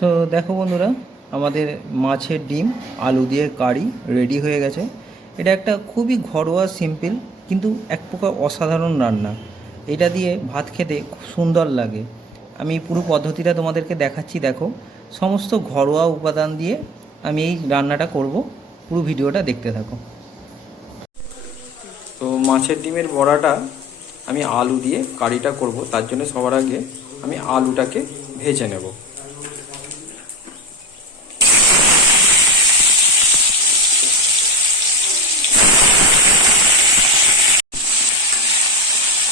তো দেখো বন্ধুরা, আমাদের মাছের ডিম আলু দিয়ে কারি রেডি হয়ে গেছে। এটা একটা খুবই ঘরোয়া সিম্পল কিন্তু এক প্রকার অসাধারণ রান্না। এটা দিয়ে ভাত খেতে খুব সুন্দর লাগে। আমি পুরো পদ্ধতিটা তোমাদেরকে দেখাচ্ছি, দেখো। সমস্ত ঘরোয়া উপাদান দিয়ে আমি এই রান্নাটা করব, পুরো ভিডিওটা দেখতে থাকো। তো মাছের ডিমের বড়াটা আমি আলু দিয়ে কারিটা করব, তার জন্য সবার আগে আমি আলুটাকে ভেজে নেব।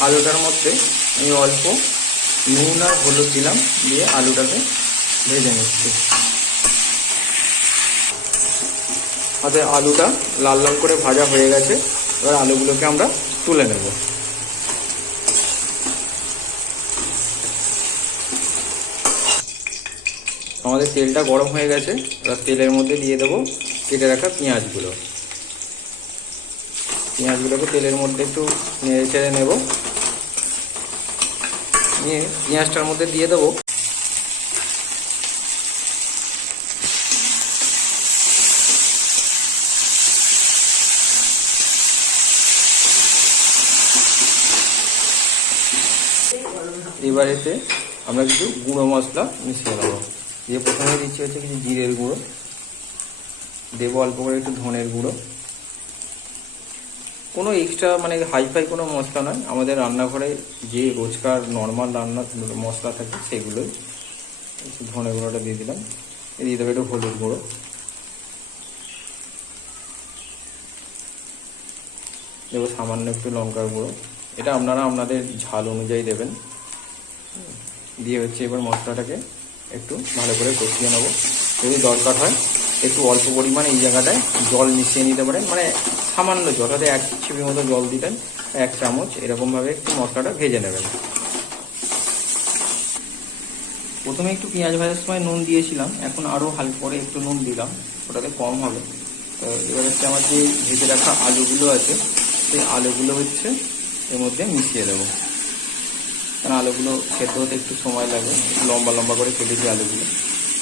আলুটার মধ্যে আমি অল্প নুন আর হলুদ দিলাম, দিয়ে আলুটাকে ভেজে নিচ্ছি। হাতে আলুটা লাল লাল করে ভাজা হয়ে গেছে। এবার আলুগুলোকে আমরা তুলে নেব। আমাদের তেলটা গরম হয়ে গেছে। এবার তেলের মধ্যে দিয়ে দেবো কেটে রাখা পেঁয়াজগুলোকে তেলের মধ্যে একটু নেড়ে চেড়ে নেব। নিয়ে পেঁয়াজটার মধ্যে দিয়ে দেবো এবার এতে আমরা কিছু গুঁড়ো মশলা মিশিয়ে নেবো। দিয়ে প্রথমে দিচ্ছি হচ্ছে কিছু জিরের গুঁড়ো, দেবো অল্প করে একটু ধনের গুঁড়ো। কোনো এক্সট্রা মানে হাইফাই কোনো মশলা নয়, আমাদের রান্নাঘরে যে রোজকার নর্মাল রান্নার মশলা থাকে সেগুলোই। ধনে গুঁড়োটা দিয়ে দিলাম। দিয়ে দেবো একটু হলুদ গুঁড়ো, দেবো সামান্য একটু লঙ্কার গুঁড়ো। এটা আপনারা আপনাদের ঝাল অনুযায়ী দেবেন। দিয়ে হচ্ছে এবার মশলাটাকে একটু ভালো করে কষিয়ে নেবো। যদি দরকার হয় একটু অল্প পরিমাণে এই জায়গাটায় জল মিশিয়ে নিতে পারেন, মানে সামান্য জল, হয়তো 1 চিপি মতো জল দিলেন, 1 চামচ, এরকমভাবে একটু মশলাটা ভেজে নেবেন। প্রথমে একটু পেঁয়াজ ভাজার সময় নুন দিয়েছিলাম, এখন আরও হালকা করে একটু নুন দিলাম, ওটাতে কম হবে। তো এবার হচ্ছে আমার যে ভেজে রাখা আলুগুলো আছে, সেই আলুগুলো হচ্ছে এর মধ্যে মিশিয়ে দেবো। কারণ আলুগুলো খেতে হতে একটু সময় লাগে, লম্বা লম্বা করে কেটেছি আলুগুলো।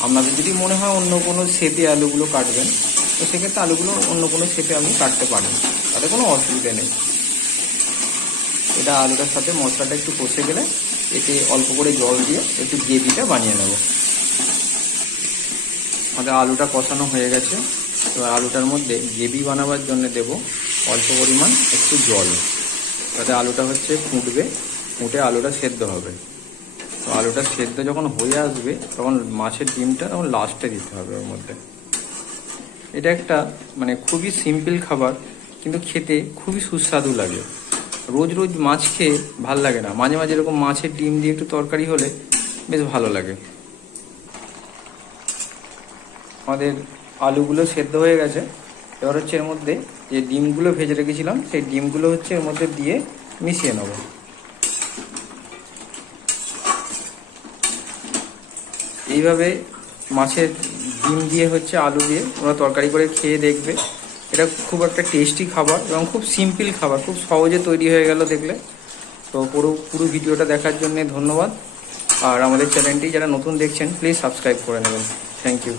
আপনাদের যদি মনে হয় অন্য কোনো শেপে আলুগুলো কাটবেন, তো সেক্ষেত্রে আলুগুলো অন্য কোনো শেপে আপনি কাটতে পারেন, তাতে কোনো অসুবিধা নেই। এটা আলুটার সাথে মশলাটা একটু কষে গেলে এতে অল্প করে জল দিয়ে একটু গ্রেভিটা বানিয়ে নেব। আমাদের আলুটা কষানো হয়ে গেছে। এবার আলুটার মধ্যে গ্রেভি বানাবার জন্য দেব অল্প পরিমাণ একটু জল, যাতে আলুটা হচ্ছে ফুটে আলুটা সেদ্ধ হবে। তো আলুটা সেদ্ধ যখন হয়ে আসবে তখন মাছের ডিমটা তখন লাস্টে দিতে হবে ওর মধ্যে। এটা একটা মানে খুবই সিম্পল খাবার, কিন্তু খেতে খুবই সুস্বাদু লাগে। রোজ রোজ মাছ খেয়ে ভাল লাগে না, মাঝে মাঝে এরকম মাছের ডিম দিয়ে একটু তরকারি হলে বেশ ভালো লাগে। আমাদের আলুগুলো সেদ্ধ হয়ে গেছে। এবার হচ্ছে এর মধ্যে যে ডিমগুলো ভেজে রেখেছিলাম, সেই ডিমগুলো হচ্ছে এর মধ্যে দিয়ে মিশিয়ে নেব। এইভাবে মাছের ডিম দিয়ে হচ্ছে আলু দিয়ে তোমরা তরকারি করে খেয়ে দেখবে। এটা খুব একটা টেস্টি খাবার এবং খুব সিম্পল খাবার, খুব সহজে তৈরি হয়ে গেল দেখলে। তো পুরো ভিডিওটা দেখার জন্য ধন্যবাদ। আর আমাদের চ্যানেলটি যারা নতুন দেখছেন প্লিজ সাবস্ক্রাইব করে নেবেন। Thank you.